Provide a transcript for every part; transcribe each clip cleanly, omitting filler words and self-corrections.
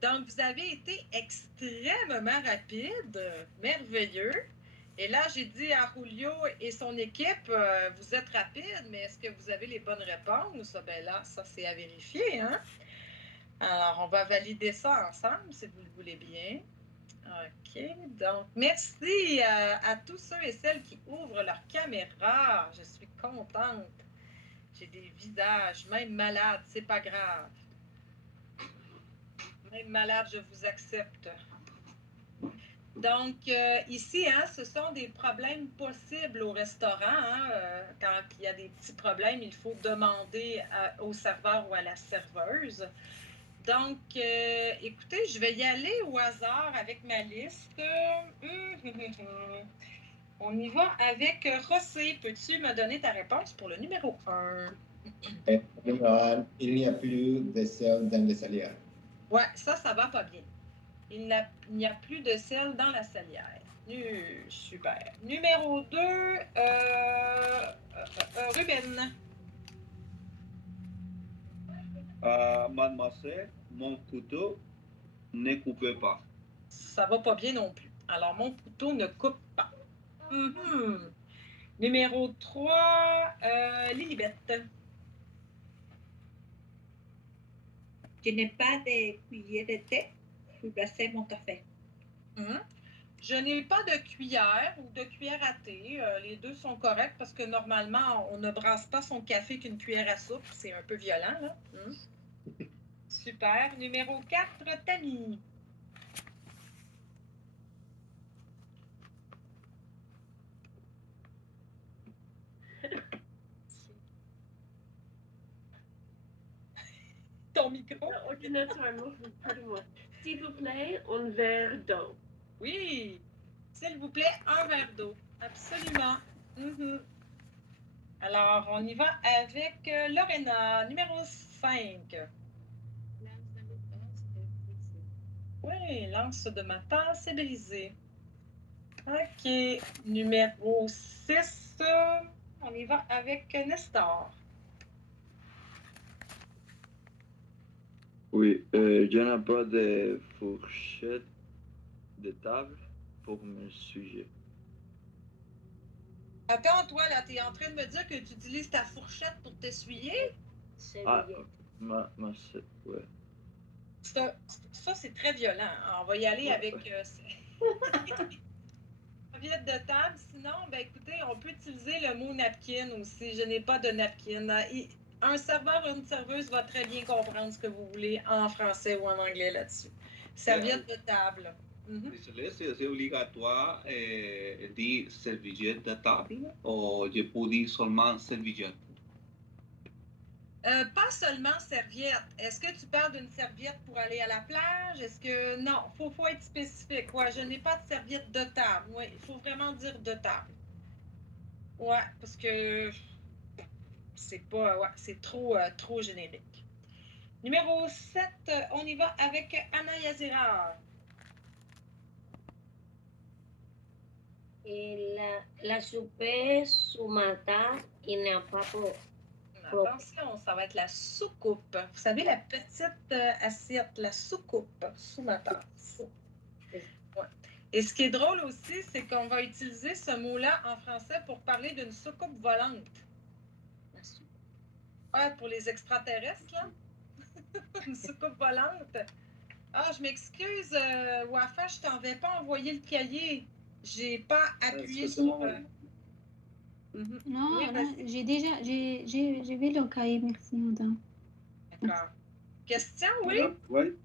Donc, vous avez été extrêmement rapide, merveilleux. Et là, j'ai dit à Julio et son équipe, vous êtes rapide, mais est-ce que vous avez les bonnes réponses? Ben là, ça, c'est à vérifier, hein? Alors, on va valider ça ensemble, si vous le voulez bien. OK, donc merci à tous ceux et celles qui ouvrent leur caméra. Je suis contente. J'ai des visages, même malades, c'est pas grave. Même malade, je vous accepte. Donc, ici, hein, ce sont des problèmes possibles au restaurant. Hein, quand il y a des petits problèmes, il faut demander au serveur ou à la serveuse. Donc, écoutez, je vais y aller au hasard avec ma liste. On y va avec José. Peux-tu me donner ta réponse pour le numéro 1? Il n'y a plus de sel dans les salières. Ouais, ça va pas bien. Il n'y a plus de sel dans la salière. Super. Numéro 2, Ruben. Mademoiselle, mon couteau ne coupe pas. Ça va pas bien non plus. Alors, mon couteau ne coupe pas. Numéro 3, Lilibet. Je n'ai pas de cuillère de thé pour brasser mon café. Je n'ai pas de cuillère ou de cuillère à thé. Les deux sont corrects parce que normalement, on ne brasse pas son café qu'une cuillère à soupe. C'est un peu violent, là. Super. Numéro 4, Tammy. Ton micro. Ok, naturellement, pardon-moi. S'il vous plaît, un verre d'eau. Oui. S'il vous plaît, un verre d'eau. Absolument. Alors, on y va avec Lorena, numéro 5. Oui, l'anse de ma tasse est brisée. OK. Numéro 6, on y va avec Nestor. Oui, je n'ai pas de fourchette de table pour mes sujets. Attends, toi, là, tu es en train de me dire que tu utilises ta fourchette pour t'essuyer? Ah, ouais. Ça, c'est très violent. On va y aller avec serviette de table. Sinon, ben écoutez, on peut utiliser le mot napkin aussi. Je n'ai pas de napkin. Un serveur ou une serveuse va très bien comprendre ce que vous voulez en français ou en anglais là-dessus. Serviette de table. Désolé, c'est obligatoire dire serviette de table ou je peux dire seulement serviette? Pas seulement serviette. Est-ce que tu parles d'une serviette pour aller à la plage? Est-ce que... Non, faut être spécifique. Ouais, je n'ai pas de serviette de table. Ouais, il faut vraiment dire de table. Ouais, parce que c'est pas... Ouais, c'est trop générique. Numéro 7, on y va avec Anna Yazira. La soupe sous ma tasse, il n'y a pas pour... Attention, ça va être la soucoupe. Vous savez, la petite assiette, la soucoupe sous ma tasse. Ouais. Et ce qui est drôle aussi, c'est qu'on va utiliser ce mot-là en français pour parler d'une soucoupe volante. Ouais, pour les extraterrestres, là. Une soucoupe volante. Ah, je m'excuse, Wafa, je t'avais pas envoyé le cahier. J'ai pas appuyé sur... Non, Oui, non, j'ai vu le cahier, merci, madame. D'accord. Question, oui? Oui.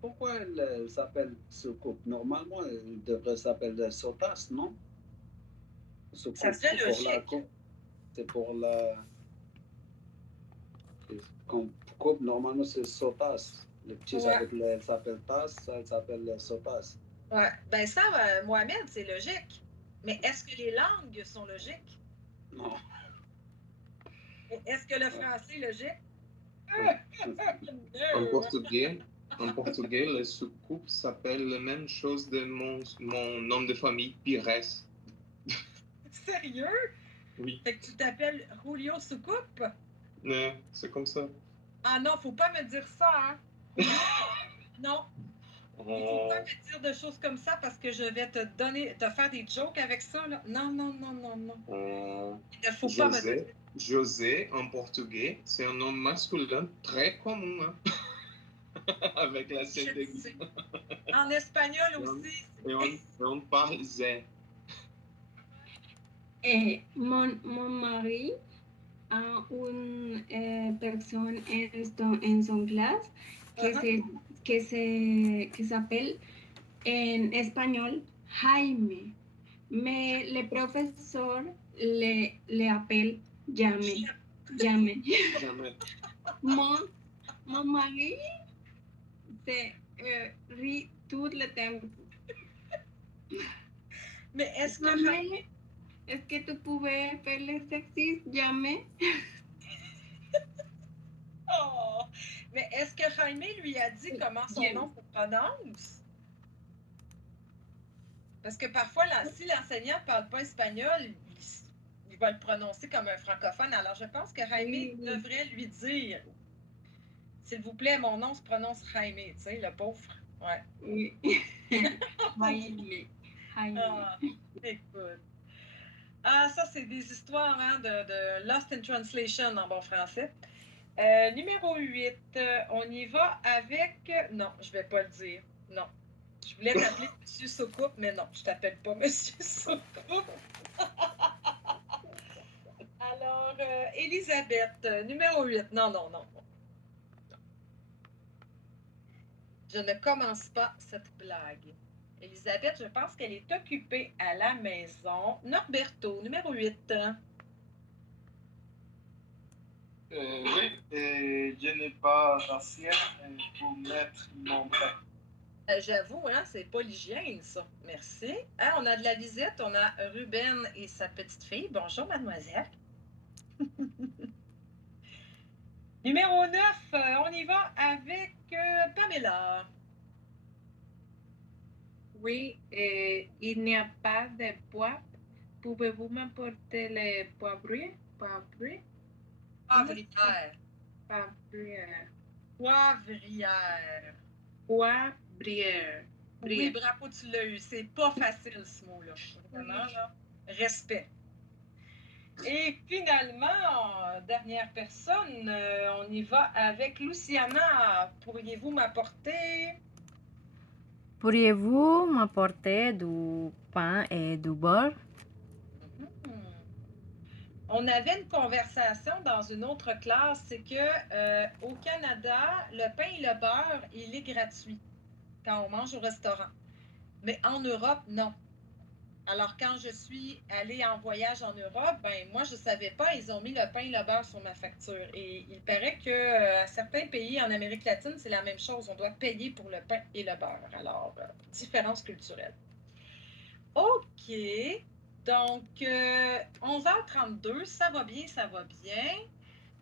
Pourquoi elle s'appelle soucoupe? Normalement, elle devrait s'appeler sautas, non? Soucoupe, Ça serait logique. C'est pour la... Coupe, normalement, c'est sautas. Le petit avec elle s'appelle tasse, ça s'appelle sautas. Ouais, ben ça, Mohamed, c'est logique. Mais est-ce que les langues sont logiques? Non. Est-ce que le français est logique? En portugais, la soucoupe s'appelle la même chose de mon nom de famille, Pires. Sérieux? Oui. Fait que tu t'appelles Julio Soucoupe? Non, c'est comme ça. Ah non, faut pas me dire ça, hein? Non, il ne faut pas me dire de choses comme ça parce que je vais te faire des jokes avec ça. Là. Non, non, non, non, non. Il ne faut pas me dire. José, en portugais, c'est un nom masculin très commun hein? avec la syntaxe. En espagnol aussi. Et on parle Zé. Mon mari a une personne en son clase que s'appelle en espagnol Jaime, mais le professeur le appelle Jamais. Mon mari se rit tout le temps. Mais est-ce que Jaime, est-ce que tu pouvais faire l'exercice Jamais? Oh! Mais est-ce que Jaime lui a dit comment son nom se prononce? Parce que parfois, si l'enseignant ne parle pas espagnol, il va le prononcer comme un francophone. Alors, je pense que Jaime devrait lui dire s'il vous plaît, mon nom se prononce Jaime, tu sais, le pauvre. Ouais. Oui. Jaime. Ah, écoute. Ah, ça, c'est des histoires hein, de Lost in Translation en bon français. Numéro 8, on y va avec... Non, je ne vais pas le dire. Non. Je voulais t'appeler Monsieur Soucoupe, mais non, je ne t'appelle pas Monsieur Soucoupe. Alors, Elisabeth, numéro 8. Non. Je ne commence pas cette blague. Elisabeth, je pense qu'elle est occupée à la maison. Norberto, numéro 8. Oui, je n'ai pas d'assiette pour mettre mon pain. J'avoue, hein, c'est pas l'hygiène, ça. Merci. Hein, on a de la visite. On a Ruben et sa petite fille. Bonjour, mademoiselle. Numéro 9, on y va avec Pamela. Oui, il n'y a pas de poivre. Pouvez-vous m'apporter les poivriers? Poivrière. Oui, bravo, tu l'as eu. C'est pas facile, ce mot-là. Vraiment, là. Respect. Et finalement, dernière personne, on y va avec Luciana. Pourriez-vous m'apporter du pain et du beurre? On avait une conversation dans une autre classe, c'est que au Canada, le pain et le beurre, il est gratuit quand on mange au restaurant. Mais en Europe, non. Alors, quand je suis allée en voyage en Europe, ben moi, je ne savais pas, ils ont mis le pain et le beurre sur ma facture. Et il paraît qu'à certains pays en Amérique latine, c'est la même chose. On doit payer pour le pain et le beurre. Alors, différence culturelle. OK. Donc, 11h32, ça va bien, ça va bien.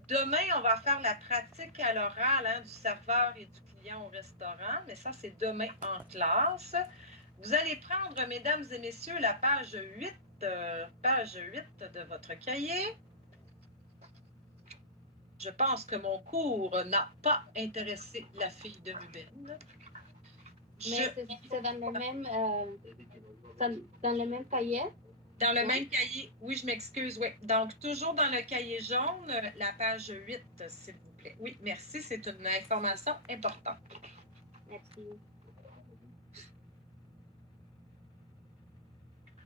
Demain, on va faire la pratique à l'oral hein, du serveur et du client au restaurant, mais ça, c'est demain en classe. Vous allez prendre, mesdames et messieurs, la page 8 de votre cahier. Je pense que mon cours n'a pas intéressé la fille de Ruben. Mais c'est dans le même, dans le même cahier? Dans le même cahier, oui, je m'excuse, oui. Donc, toujours dans le cahier jaune, la page 8, s'il vous plaît. Oui, merci, c'est une information importante. Merci.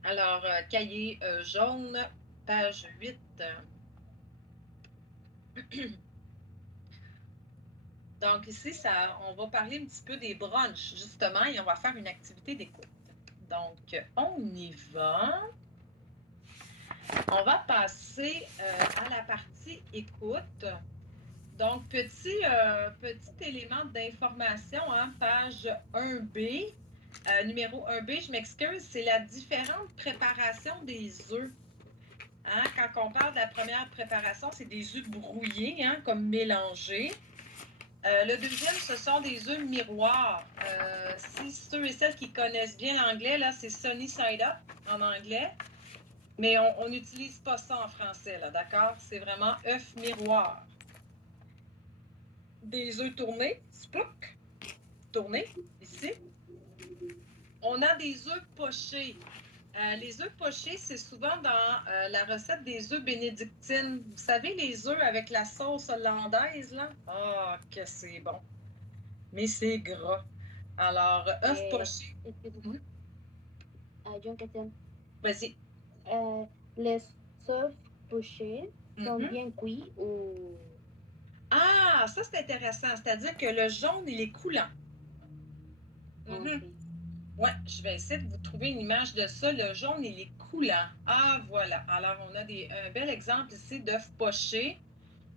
Alors, cahier jaune, page 8. Donc, ici, on va parler un petit peu des brunchs, justement, et on va faire une activité d'écoute. Donc, on y va. On va passer à la partie écoute. Donc, petit élément d'information, hein, page 1B, numéro 1B, je m'excuse, c'est la différente préparation des œufs. Hein, quand on parle de la première préparation, c'est des œufs brouillés, hein, comme mélangés. Le deuxième, ce sont des œufs miroirs. Si ceux et celles qui connaissent bien l'anglais, là, c'est Sunny Side Up en anglais. Mais on n'utilise pas ça en français, là, d'accord? C'est vraiment œuf miroir. Des œufs tournés, splouk. tourner ici. On a des œufs pochés. Les œufs pochés, c'est souvent dans la recette des œufs bénédictines. Vous savez, les œufs avec la sauce hollandaise, là? Ah, que c'est bon. Mais c'est gras. Alors, œufs pochés. Excusez-moi. J'ai une question. Vas-y. Les œufs pochés sont bien cuits ou... Ah, ça, c'est intéressant. C'est-à-dire que le jaune, il est coulant. Ouais, je vais essayer de vous trouver une image de ça. Le jaune, il est coulant. Ah, voilà. Alors, on a un bel exemple ici d'œuf poché.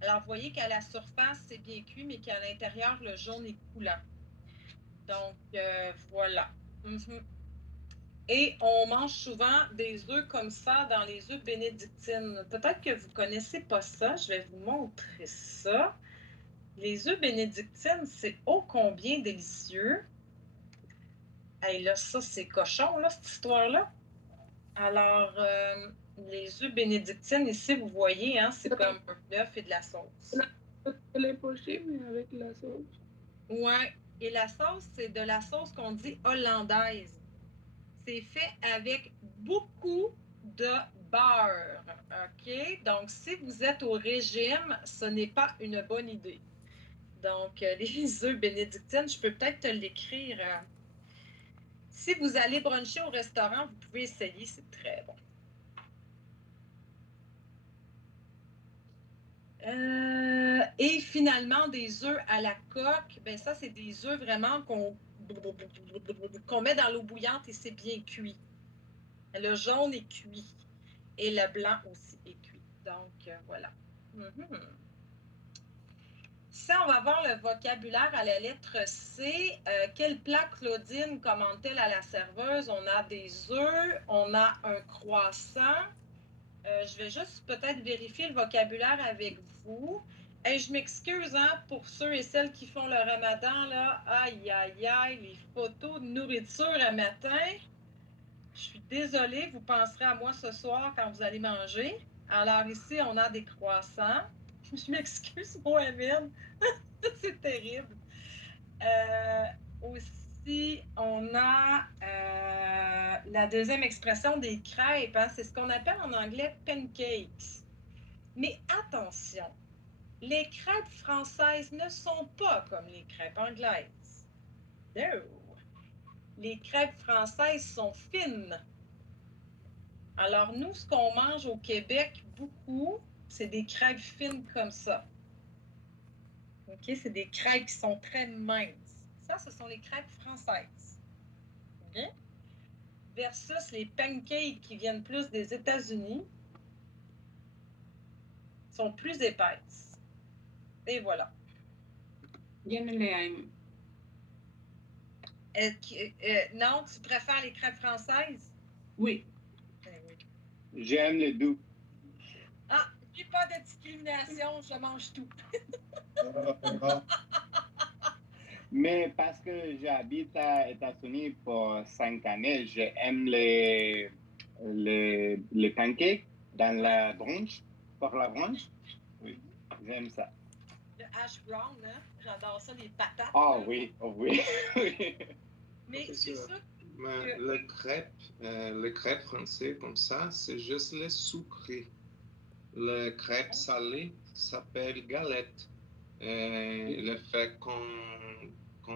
Alors, vous voyez qu'à la surface, c'est bien cuit, mais qu'à l'intérieur, le jaune est coulant. Donc, voilà. Et on mange souvent des œufs comme ça dans les œufs bénédictines. Peut-être que vous ne connaissez pas ça. Je vais vous montrer ça. Les œufs bénédictines, c'est ô combien délicieux. Hey, là, ça, c'est cochon, là, cette histoire-là. Alors, les œufs bénédictines, ici, vous voyez, hein, c'est comme un œuf et de la sauce. Les pochés, mais avec la sauce. Ouais. Et la sauce, c'est de la sauce qu'on dit hollandaise. C'est fait avec beaucoup de beurre. OK? Donc, si vous êtes au régime, ce n'est pas une bonne idée. Donc, les œufs bénédictines, je peux peut-être te l'écrire. Si vous allez bruncher au restaurant, vous pouvez essayer, c'est très bon. Et finalement, des œufs à la coque, ben ça, c'est des œufs vraiment qu'on met dans l'eau bouillante et c'est bien cuit. Le jaune est cuit et le blanc aussi est cuit. Donc, voilà. Ça, on va voir le vocabulaire à la lettre C. Quel plat Claudine commande-t-elle à la serveuse? On a des œufs, on a un croissant. Je vais juste peut-être vérifier le vocabulaire avec vous. Et je m'excuse hein, pour ceux et celles qui font le ramadan. Là. Aïe, aïe, aïe, les photos de nourriture à matin. Je suis désolée, vous penserez à moi ce soir quand vous allez manger. Alors ici, on a des croissants. Je m'excuse, Mohamed. C'est terrible. Aussi, on a la deuxième expression des crêpes. Hein, c'est ce qu'on appelle en anglais pancakes. Mais attention, les crêpes françaises ne sont pas comme les crêpes anglaises. No. Les crêpes françaises sont fines. Alors, nous, ce qu'on mange au Québec beaucoup, c'est des crêpes fines comme ça. OK? C'est des crêpes qui sont très minces. Ça, ce sont les crêpes françaises. OK? Versus les pancakes qui viennent plus des États-Unis sont plus épaisses. Et voilà. Yo no le aime. Non, tu préfères les crêpes françaises? Oui. J'aime les deux. Ah, j'ai pas de discrimination, je mange tout. Mais parce que j'habite aux États-Unis pour 5 années, j'aime les pancakes dans la brunch, pour la brunch. Oui, j'aime ça. Le hash brown, hein? J'adore ça, les patates. Ah oui, oh oui. Mais c'est ça. Mais le crêpe français comme ça, c'est juste le sucré. Le crêpe salé s'appelle galette. Le fait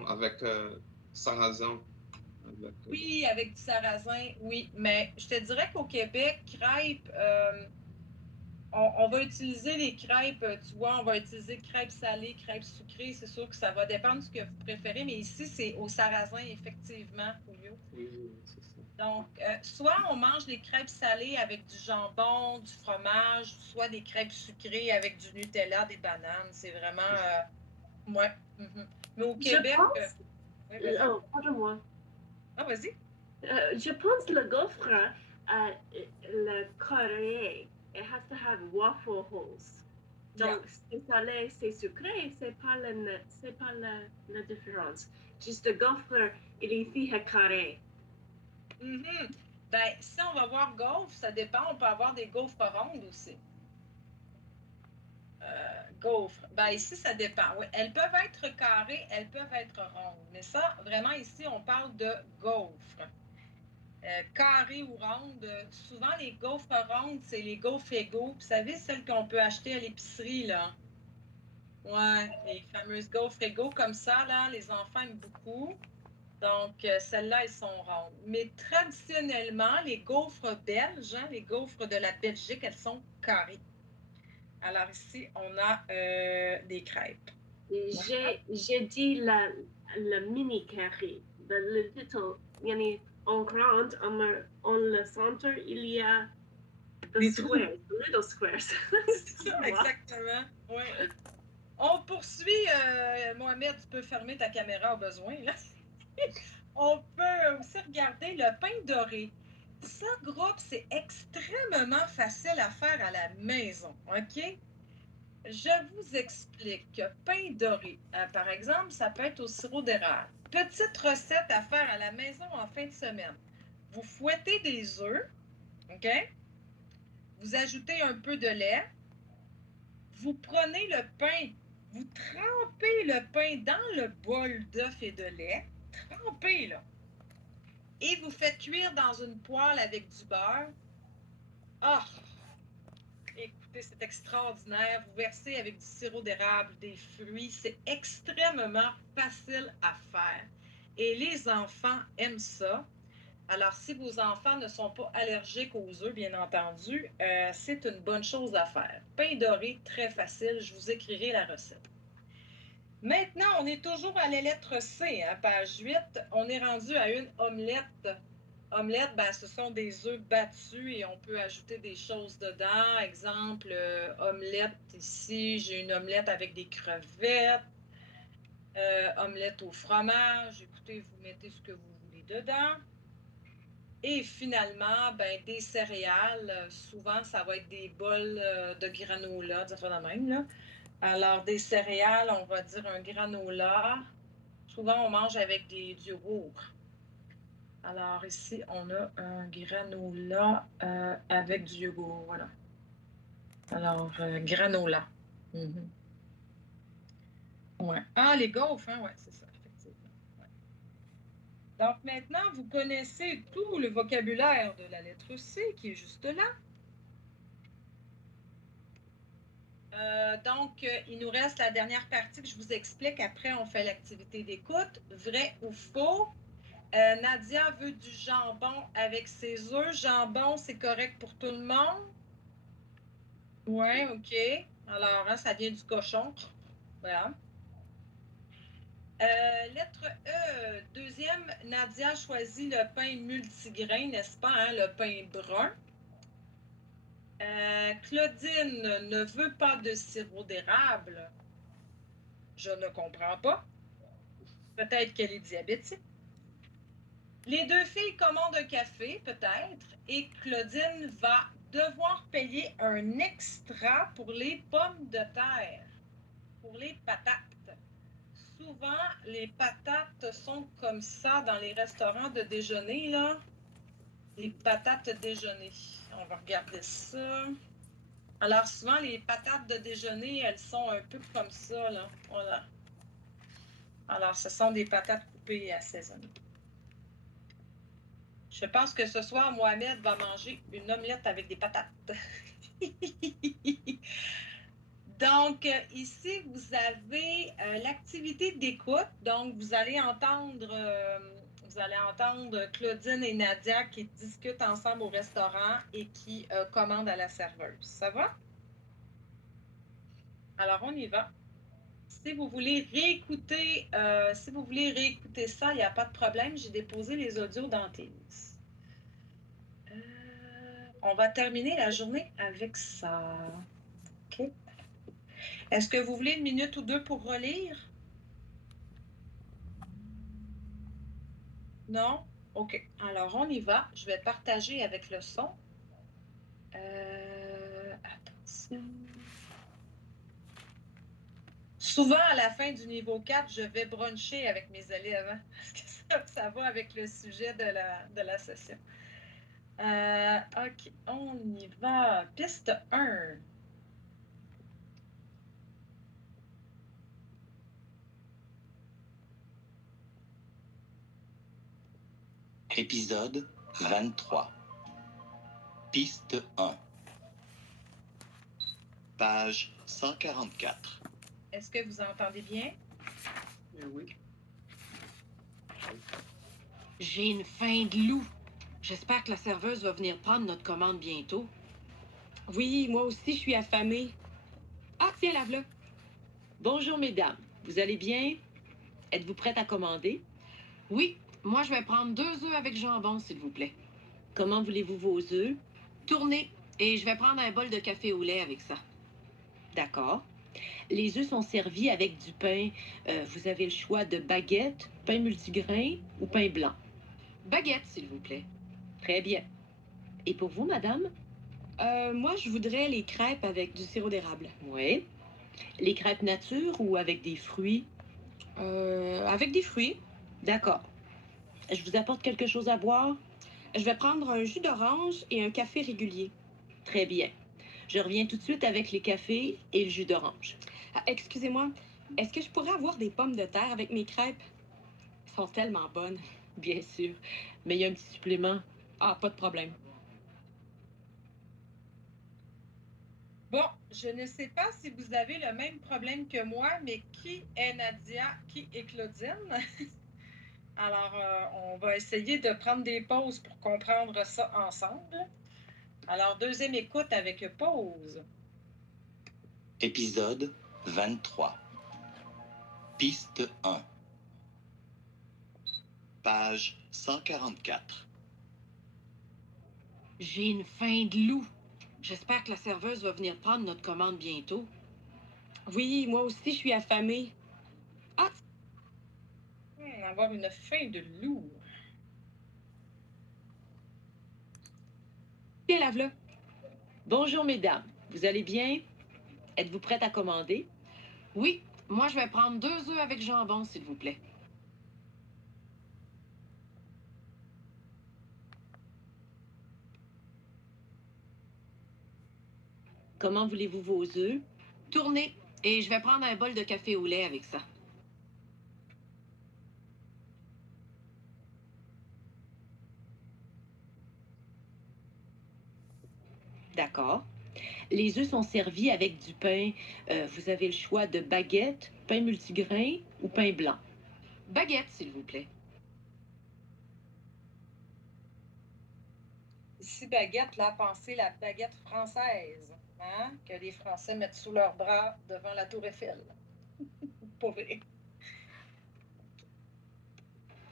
avec sarrasin. Oui, avec du sarrasin, oui. Mais je te dirais qu'au Québec, crêpes, on va utiliser les crêpes, tu vois, on va utiliser crêpes salées, crêpes sucrées. C'est sûr que ça va dépendre de ce que vous préférez, mais ici, c'est au sarrasin, effectivement, Julio. Oui, c'est ça. Donc, soit on mange des crêpes salées avec du jambon, du fromage, soit des crêpes sucrées avec du Nutella, des bananes. C'est vraiment... ouais. Mais au Québec... Oh, pardon-moi. Ah, vas-y. Je pense le gaufre, le carré, it has to have waffle holes. Donc, c'est salé, c'est sucré, c'est pas la différence. Juste le gaufre, il est fait carré. Ben, si on va voir gaufre, ça dépend. On peut avoir des gaufres rondes aussi. gaufres. Ben, ici, ça dépend. Oui, elles peuvent être carrées, elles peuvent être rondes. Mais ça, vraiment, ici, on parle de gaufres. Carrées ou rondes. Souvent, les gaufres rondes, c'est les gaufres égaux. Vous savez, celles qu'on peut acheter à l'épicerie, là. Ouais, les fameuses gaufres égaux comme ça, là, les enfants aiment beaucoup. Donc, celles-là, elles sont rondes. Mais traditionnellement, les gaufres belges, hein, les gaufres de la Belgique, elles sont carrées. Alors ici, on a des crêpes. J'ai dit le mini carré, le little, yani, on rentre, en le centre, il y a the squares, the little squares. C'est ça, exactement. Oui. On poursuit, Mohamed, tu peux fermer ta caméra au besoin. Là. On peut aussi regarder le pain doré. Ça, groupe, c'est extrêmement facile à faire à la maison, OK? Je vous explique. Pain doré, par exemple, ça peut être au sirop d'érable. Petite recette à faire à la maison en fin de semaine. Vous fouettez des œufs, OK? Vous ajoutez un peu de lait. Vous prenez le pain, vous trempez le pain dans le bol d'œufs et de lait. Trempez, là. Et vous faites cuire dans une poêle avec du beurre. Ah! Écoutez, c'est extraordinaire. Vous versez avec du sirop d'érable, des fruits. C'est extrêmement facile à faire. Et les enfants aiment ça. Alors, si vos enfants ne sont pas allergiques aux œufs, bien entendu, c'est une bonne chose à faire. Pain doré, très facile. Je vous écrirai la recette. Maintenant, on est toujours à la lettre C, hein, page 8. On est rendu à une omelette. Omelette, ben, ce sont des œufs battus et on peut ajouter des choses dedans. Exemple, omelette ici, j'ai une omelette avec des crevettes. Omelette au fromage. Écoutez, vous mettez ce que vous voulez dedans. Et finalement, ben, des céréales. Souvent, ça va être des bols de granola, de la même, là. Alors, des céréales, on va dire un granola. Souvent, on mange avec du yogourt. Alors, ici, on a un granola avec du yogourt. Voilà. Alors, granola. Ouais. Ah, les gaufres, hein? Ouais, c'est ça, effectivement. Ouais. Donc, maintenant, vous connaissez tout le vocabulaire de la lettre C qui est juste là. Donc, il nous reste la dernière partie que je vous explique. Après, on fait l'activité d'écoute. Vrai ou faux? Nadia veut du jambon avec ses œufs. Jambon, c'est correct pour tout le monde? Oui, OK. Alors, hein, ça vient du cochon. Voilà. Lettre E. Deuxième, Nadia choisit le pain multigrain, n'est-ce pas? Hein, le pain brun. Claudine ne veut pas de sirop d'érable. Je ne comprends pas. Peut-être qu'elle est diabétique. Les deux filles commandent un café, peut-être, et Claudine va devoir payer un extra pour les pommes de terre, pour les patates. Souvent, les patates sont comme ça dans les restaurants de déjeuner, là. Les patates déjeuner. On va regarder ça. Alors, souvent, les patates de déjeuner, elles sont un peu comme ça, là. Voilà. Alors, ce sont des patates coupées et assaisonnées. Je pense que ce soir, Mohamed va manger une omelette avec des patates. Donc, ici, vous avez l'activité d'écoute. Donc, vous allez entendre Claudine et Nadia qui discutent ensemble au restaurant et qui commandent à la serveuse. Ça va? Alors, on y va. Si vous voulez réécouter ça, il n'y a pas de problème. J'ai déposé les audios dans Teams. On va terminer la journée avec ça. OK. Est-ce que vous voulez une minute ou deux pour relire? Non? OK. Alors, on y va. Je vais partager avec le son. Attention. Souvent, à la fin du niveau 4, je vais bruncher avec mes élèves, hein, parce que ça va avec le sujet de la session. OK, on y va. Piste 1. Épisode 23. Piste 1. Page 144. Est-ce que vous entendez bien? Oui. J'ai une faim de loup. J'espère que la serveuse va venir prendre notre commande bientôt. Oui, moi aussi, je suis affamée. Ah, tiens, la-v'là. Bonjour, mesdames. Vous allez bien? Êtes-vous prête à commander? Oui, moi, je vais prendre 2 œufs avec jambon, s'il vous plaît. Comment voulez-vous vos œufs? Tournez, et je vais prendre un bol de café au lait avec ça. D'accord. Les œufs sont servis avec du pain. Vous avez le choix de baguette, pain multigrain ou pain blanc. Baguette, s'il vous plaît. Très bien. Et pour vous, madame? Moi, je voudrais les crêpes avec du sirop d'érable. Oui. Les crêpes nature ou avec des fruits? Avec des fruits. D'accord. Je vous apporte quelque chose à boire? Je vais prendre un jus d'orange et un café régulier. Très bien. Je reviens tout de suite avec les cafés et le jus d'orange. Ah, excusez-moi, est-ce que je pourrais avoir des pommes de terre avec mes crêpes? Elles sont tellement bonnes. Bien sûr. Mais il y a un petit supplément. Ah, pas de problème. Bon, je ne sais pas si vous avez le même problème que moi, mais qui est Nadia, qui est Claudine? Alors, on va essayer de prendre des pauses pour comprendre ça ensemble. Alors, deuxième écoute avec pause. Épisode 23. Piste 1. Page 144. J'ai une faim de loup. J'espère que la serveuse va venir prendre notre commande bientôt. Oui, moi aussi, je suis affamée. Ah! Avoir une faim de loup. Tiens, la-v'là. Bonjour, mesdames. Vous allez bien? Êtes-vous prête à commander? Oui, moi, je vais prendre 2 œufs avec jambon, s'il vous plaît. Comment voulez-vous vos œufs? Tournez, et je vais prendre un bol de café au lait avec ça. D'accord. Les œufs sont servis avec du pain. Vous avez le choix de baguette, pain multigrain ou pain blanc. Baguette, s'il vous plaît. Ici, baguette, là, pensez la baguette française, hein, que les Français mettent sous leurs bras devant la Tour Eiffel. Pour vrai.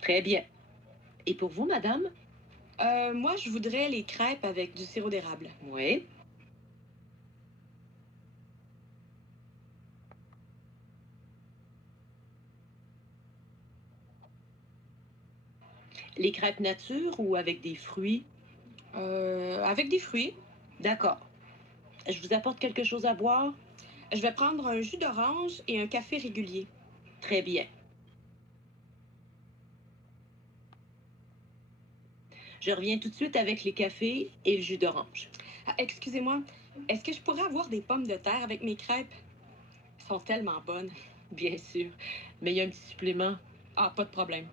Très bien. Et pour vous, madame? Moi, je voudrais les crêpes avec du sirop d'érable. Oui. Les crêpes nature ou avec des fruits? Avec des fruits. D'accord. Je vous apporte quelque chose à boire? Je vais prendre un jus d'orange et un café régulier. Très bien. Je reviens tout de suite avec les cafés et le jus d'orange. Ah, excusez-moi, est-ce que je pourrais avoir des pommes de terre avec mes crêpes? Elles sont tellement bonnes. Bien sûr. Mais il y a un petit supplément. Ah, pas de problème.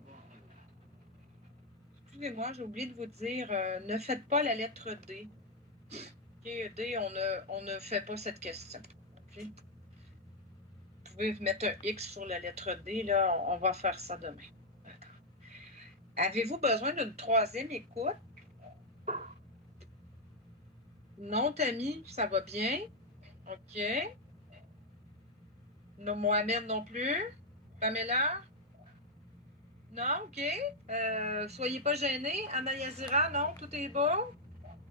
Excusez-moi, j'ai oublié de vous dire, ne faites pas la lettre D. OK, D, on ne fait pas cette question. Okay? Vous pouvez mettre un X sur la lettre D, là, on va faire ça demain. D'accord. Avez-vous besoin d'une troisième écoute? Non, Tammy, ça va bien. OK. Non, Mohamed non plus. Pamela? Non, OK. Soyez pas gênés. Anna Yazira, non, tout est beau?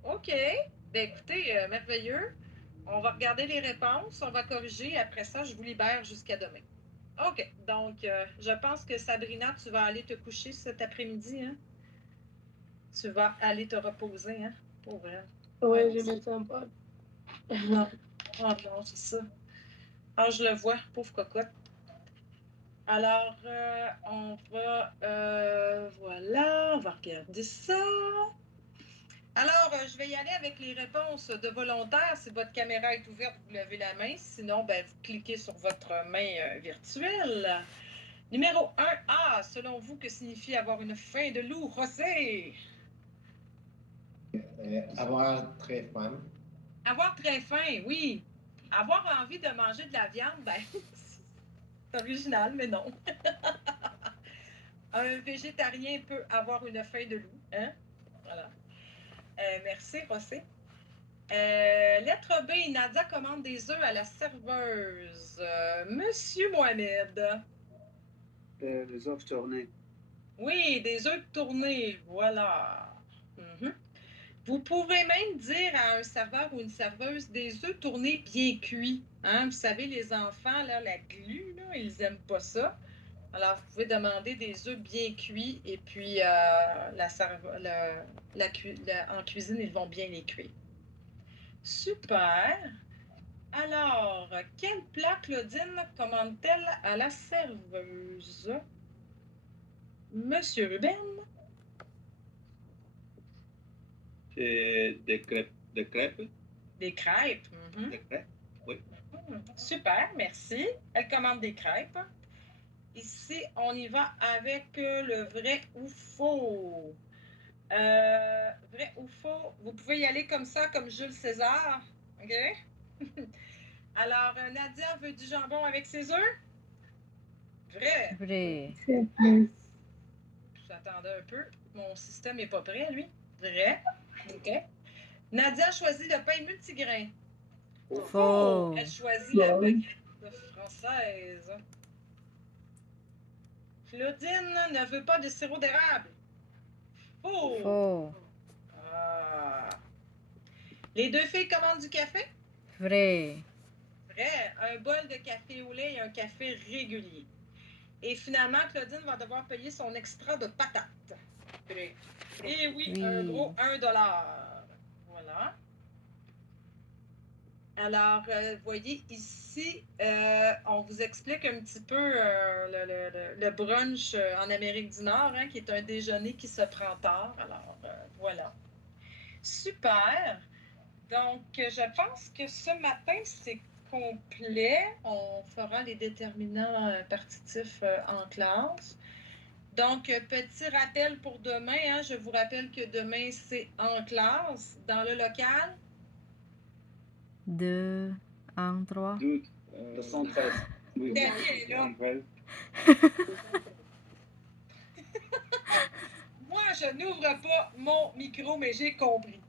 OK. Ben écoutez, merveilleux. On va regarder les réponses, on va corriger. Après ça, je vous libère jusqu'à demain. OK. Donc, je pense que Sabrina, tu vas aller te coucher cet après-midi, hein? Tu vas aller te reposer, hein? Pauvre elle. Oui, je me sens pas. Non. Oh non, c'est ça. Ah, je le vois, pauvre cocotte. Alors, on va... voilà, on va regarder ça. Alors, je vais y aller avec les réponses de volontaires. Si votre caméra est ouverte, vous levez la main. Sinon, ben, vous cliquez sur votre main virtuelle. Numéro 1A, selon vous, que signifie avoir une faim de loup, José? Avoir très faim. Avoir très faim, oui. Avoir envie de manger de la viande, ben, c'est original, mais non. Un végétarien peut avoir une faim de loup, hein? Voilà. Merci, José. Lettre B, Nadia commande des œufs à la serveuse. Monsieur Mohamed. Les œufs tournés. Oui, des œufs tournés, voilà. Vous pouvez même dire à un serveur ou une serveuse des œufs tournés bien cuits. Hein? Vous savez, les enfants, là, la glu, là, ils n'aiment pas ça. Alors, vous pouvez demander des œufs bien cuits et puis en cuisine, ils vont bien les cuire. Super. Alors, quel plat Claudine commande-t-elle à la serveuse? Monsieur Ruben? Des crêpes. Des crêpes? Des crêpes. Des crêpes, oui. Super, merci. Elle commande des crêpes. Ici, on y va avec le vrai ou faux. Vrai ou faux, vous pouvez y aller comme ça, comme Jules César. OK? Alors, Nadia veut du jambon avec ses œufs? Vrai. Vrai. J'attendais un peu. Mon système n'est pas prêt, lui. Vrai. OK. Nadia choisit le pain multigrain. Faux. Elle choisit la baguette française. Claudine ne veut pas de sirop d'érable. Faux. Faux. Ah. Les deux filles commandent du café? Vrai. Vrai. Un bol de café au lait et un café régulier. Et finalement, Claudine va devoir payer son extra de patates. Vrai. Et oui, un gros 1 $. Voilà. Alors, vous voyez ici, on vous explique un petit peu le brunch en Amérique du Nord, hein, qui est un déjeuner qui se prend tard. Alors, voilà. Super. Donc, je pense que ce matin, c'est complet. On fera les déterminants partitifs en classe. Donc, petit rappel pour demain. Hein, je vous rappelle que demain, c'est en classe, dans le local. 2, 1, 3. 213. Oui, Daniel est là. 213. Moi, je n'ouvre pas mon micro, mais j'ai compris.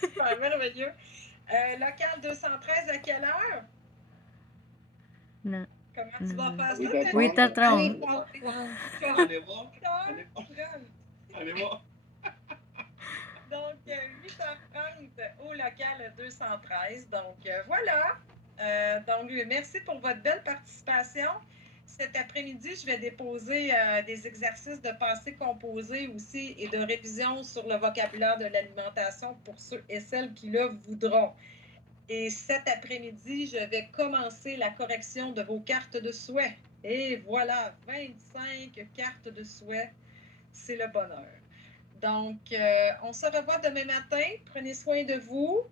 Super merveilleux. Local 213, à quelle heure? Non. Comment tu vas faire ça? 8h30. Allez voir. Allez voir. Donc, 8h30 au local 213. Donc, voilà. Donc, merci pour votre belle participation. Cet après-midi, je vais déposer des exercices de pensée composée aussi et de révision sur le vocabulaire de l'alimentation pour ceux et celles qui le voudront. Et cet après-midi, je vais commencer la correction de vos cartes de souhait. Et voilà, 25 cartes de souhait. C'est le bonheur. Donc, on se revoit demain matin. Prenez soin de vous.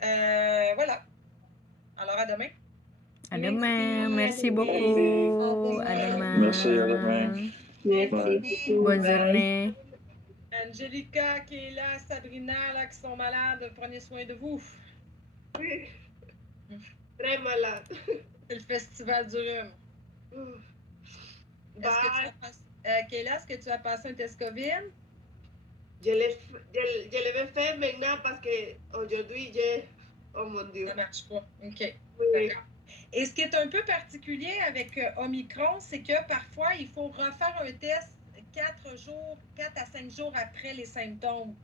Voilà. Alors, à demain. À demain. Merci beaucoup. À demain. Merci, à demain. Merci. Bonne journée. Angelica qui est là, Sabrina là, qui sont malades, prenez soin de vous. Oui. Très malade. C'est le festival du rhume. Kayla, est-ce que tu as passé un test COVID? Je l'avais fait maintenant parce qu'aujourd'hui, oh mon Dieu. Ça marche pas. OK. Oui. D'accord. Et ce qui est un peu particulier avec Omicron, c'est que parfois, il faut refaire un test 4 à 5 jours après les symptômes.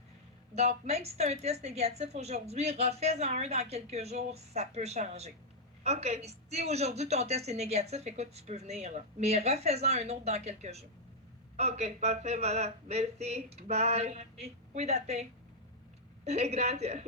Donc, même si tu as un test négatif aujourd'hui, refais-en un dans quelques jours, ça peut changer. OK. Et si aujourd'hui ton test est négatif, écoute, tu peux venir, là. Mais refais-en un autre dans quelques jours. OK, parfait, voilà. Merci. Bye. Cuídate. Gracias.